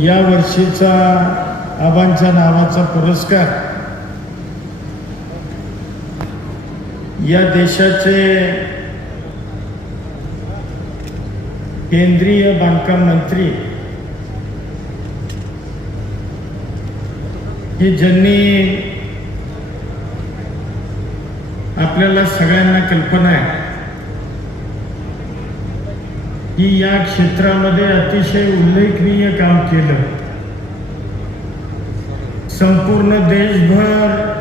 या वर्षीचा आबांच्या नावाचा पुरस्कार या देशाचे केंद्रीय बांधकाम मंत्री की ज्यांनी आपल्याला सगळ्यांना कल्पना आहे की या क्षेत्रामध्ये अतिशय उल्लेखनीय काम केलं. संपूर्ण देशभर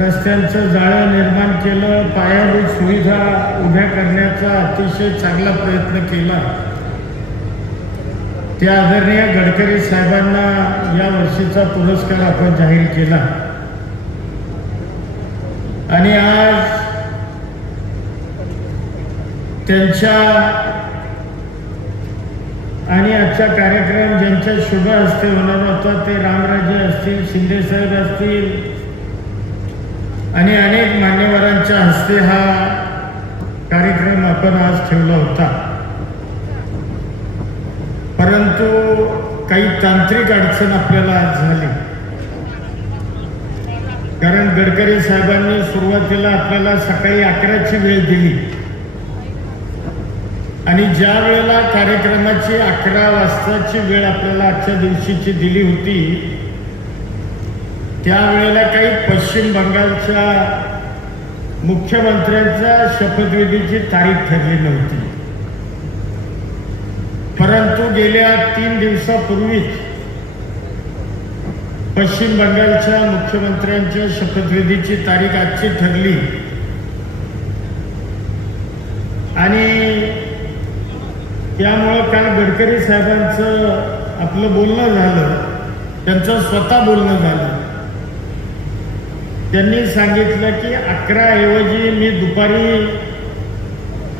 रस्त्यांचं जाळं निर्माण केलं, पायाभूत सुविधा उभ्या करण्याचा अतिशय चांगला प्रयत्न केला. त्या आदरणीय गडकरी साहेबांना या वर्षीचा पुरस्कार आपण जाहीर केला. आणि आज त्यांच्या आणि आजचा कार्यक्रम ज्यांच्या शुभ हस्ते होणार होता ते रामराजे असतील, शिंदे साहेब असतील आणि अनेक मान्यवरांच्या हस्ते हा कार्यक्रम आपण आज ठेवला होता. परंतु काही तांत्रिक अडचण आपल्याला आज झाली. कारण गडकरी साहेबांनी सुरुवातीला आपल्याला सकाळी 11ची वेळ दिली आणि ज्या वेळेला कार्यक्रमाची 11 वाजताची वेळ आपल्याला आजच्या दिवशीची दिली होती त्यावेळेला काही पश्चिम बंगालच्या मुख्यमंत्र्यांच्या शपथविधीची तारीख ठरली नव्हती. परंतु गेल्या 3 दिवसापूर्वीच पश्चिम बंगालच्या मुख्यमंत्र्यांच्या शपथविधीची तारीख आजची ठरली आणि त्यामुळं काल गडकरी साहेबांचं आपलं बोलणं झालं, त्यांचं स्वतः बोलणं झालं. त्यांनी सांगितलं की 11 ऐवजी मी दुपारी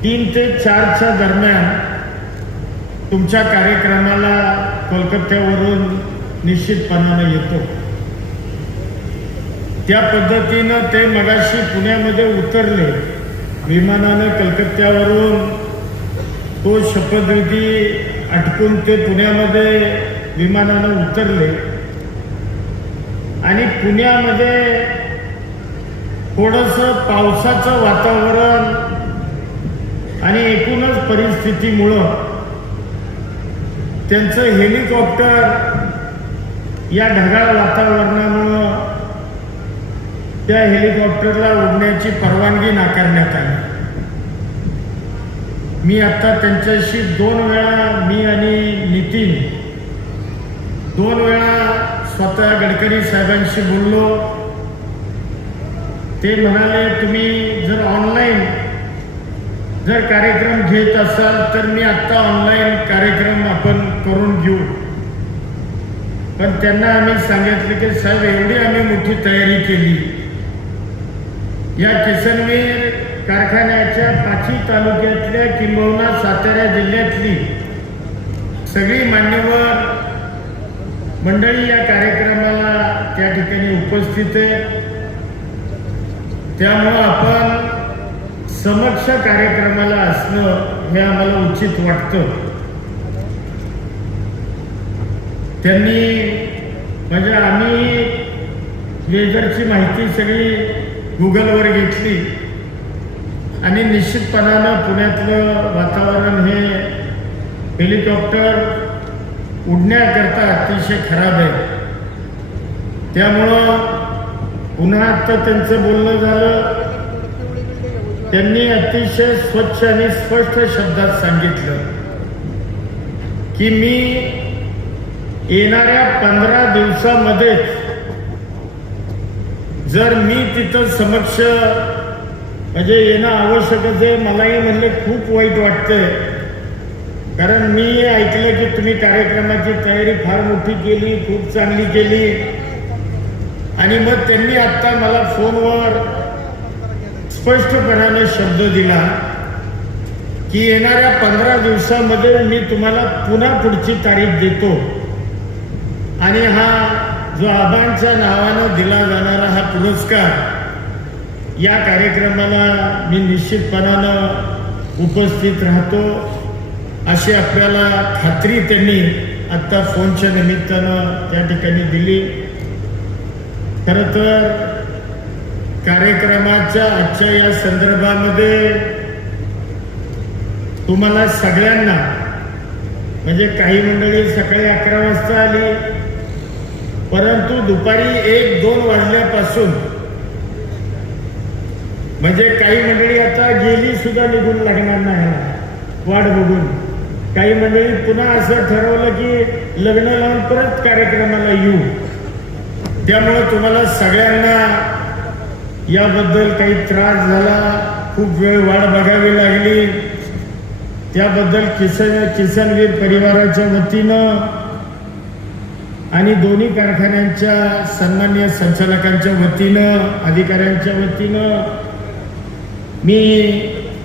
3 ते 4च्या दरम्यान तुमच्या कार्यक्रमाला कोलकात्यावरून निश्चितपणानं येतो. त्या पद्धतीनं ते मगाशी पुण्यामध्ये उतरले विमानानं. कलकत्त्यावरून तो शपथविधी आटपून ते पुण्यामध्ये विमानानं उतरले आणि पुण्यामध्ये थोडंसं पावसाचं वातावरण आणि एकूणच परिस्थितीमुळं त्यांचं हेलिकॉप्टर या ढगाळ वातावरणामुळं त्या हेलिकॉप्टरला उडण्याची परवानगी नाकारण्यात आली. मी आता त्यांच्याशी 2 वेळा, मी आणि नितीन 2 वेळा स्वतः गडकरी साहेबांशी बोललो. ते म्हणाले तुम्ही जर ऑनलाईन जर कार्यक्रम घेत असाल तर मी आत्ता ऑनलाईन कार्यक्रम आपण करून घेऊ. पण त्यांना आम्ही सांगितलं की साहेब एवढी आम्ही मोठी तयारी केली. या किसनवीर कारखान्याच्या 5ही तालुक्यातल्या किंबहुना सातारा जिल्ह्यातली सगळी मान्यवर मंडळी या कार्यक्रमाला त्या ठिकाणी उपस्थित आहे. त्यामुळं आपण समक्ष कार्यक्रमाला असणं हे आम्हाला उचित वाटतं. त्यांनी म्हणजे आम्ही वेदरची माहिती सगळी गुगलवर घेतली आणि निश्चितपणानं पुण्यातलं वातावरण हे हेलिकॉप्टर उडण्याकरता अतिशय खराब आहे. त्यामुळं पुन्हा आता त्यांचं बोलणं झालं. त्यांनी अतिशय स्वच्छ आणि स्पष्ट शब्दात सांगितलं की मी येणाऱ्या 15 दिवसामध्येच जर मी तिथं समक्ष म्हणजे येणं आवश्यकच आहे. मलाही म्हणले खूप वाईट वाटतंय कारण मी ऐकलं की तुम्ही कार्यक्रमाची तयारी फार मोठी केली, खूप चांगली केली. आणि मग त्यांनी आत्ता मला फोनवर स्पष्टपणाने शब्द दिला की येणाऱ्या 15 दिवसामध्ये मी तुम्हाला पुन्हा पुढची तारीख देतो आणि हा जो आबांच्या नावानं दिला जाणारा हा पुरस्कार या कार्यक्रमाला मी निश्चितपणानं उपस्थित राहतो. अशी आपल्याला खात्री त्यांनी आत्ता फोनच्या निमित्तानं त्या ठिकाणी दिली. खरं तर कार्यक्रमाच्या आजच्या या संदर्भामध्ये तुम्हाला सगळ्यांना, म्हणजे काही मंडळी सकाळी 11 वाजता आली, परंतु दुपारी 1-2 वाजल्यापासून, म्हणजे काही मंडळी आता गेली सुद्धा निघून लागणार नाही वाट बघून. काही मंडळी पुन्हा असं ठरवलं की लग्न लावून परत कार्यक्रमाला येऊ. त्यामुळं तुम्हाला सगळ्यांना याबद्दल काही त्रास झाला, खूप वेळ वाट बघावी लागली, त्याबद्दल किसनवीर परिवाराच्या वतीनं आणि दोन्ही कारखान्यांच्या सन्माननीय संचालकांच्या वतीनं, अधिकाऱ्यांच्या वतीनं मी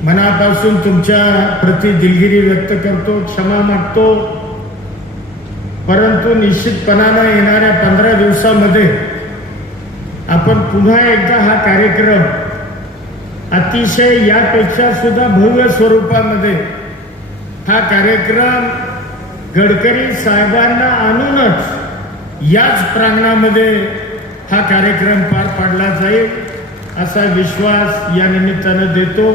मनापासून तुमच्या प्रति दिलगिरी व्यक्त करतो, क्षमा मागतो. परंतु निश्चितपणानं येणाऱ्या 15 दिवसामध्ये आपण पुन्हा एकदा हा कार्यक्रम अतिशय यापेक्षा सुद्धा भव्य स्वरूपामध्ये हा कार्यक्रम गडकरी साहेबांना आणूनच याच प्रांगणामध्ये हा कार्यक्रम पार पाडला जाईल असा विश्वास या निमित्तानं देतो.